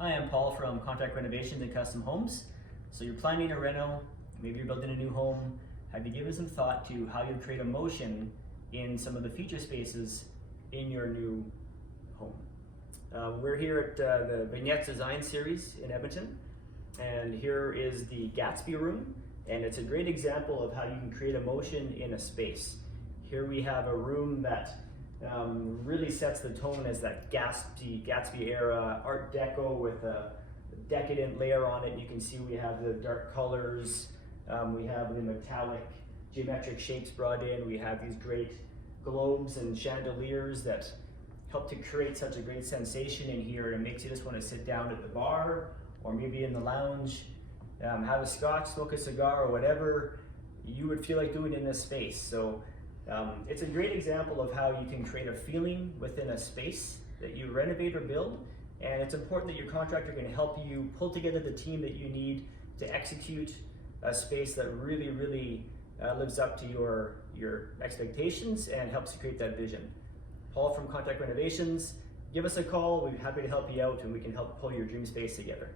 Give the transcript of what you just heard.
Hi, I'm Paul from Contact Renovations and Custom Homes. So you're planning a reno, maybe you're building a new home. Have you given some thought to how you create emotion in some of the feature spaces in your new home? We're here at the Vignettes Design Series in Edmonton, and here is the Gatsby Room, and it's a great example of how you can create emotion in a space. Here we have a room that really sets the tone as that Gatsby era Art Deco with a decadent layer on it. You can see we have the dark colors, we have the metallic geometric shapes brought in, we have these great globes and chandeliers that help to create such a great sensation in here. It makes you just want to sit down at the bar or maybe in the lounge, have a scotch, smoke a cigar, or whatever you would feel like doing in this space. So it's a great example of how you can create a feeling within a space that you renovate or build, and it's important that your contractor can help you pull together the team that you need to execute a space that really lives up to your expectations and helps you create that vision. Paul from Contact Renovations, give us a call. We're happy to help you out, and we can help pull your dream space together.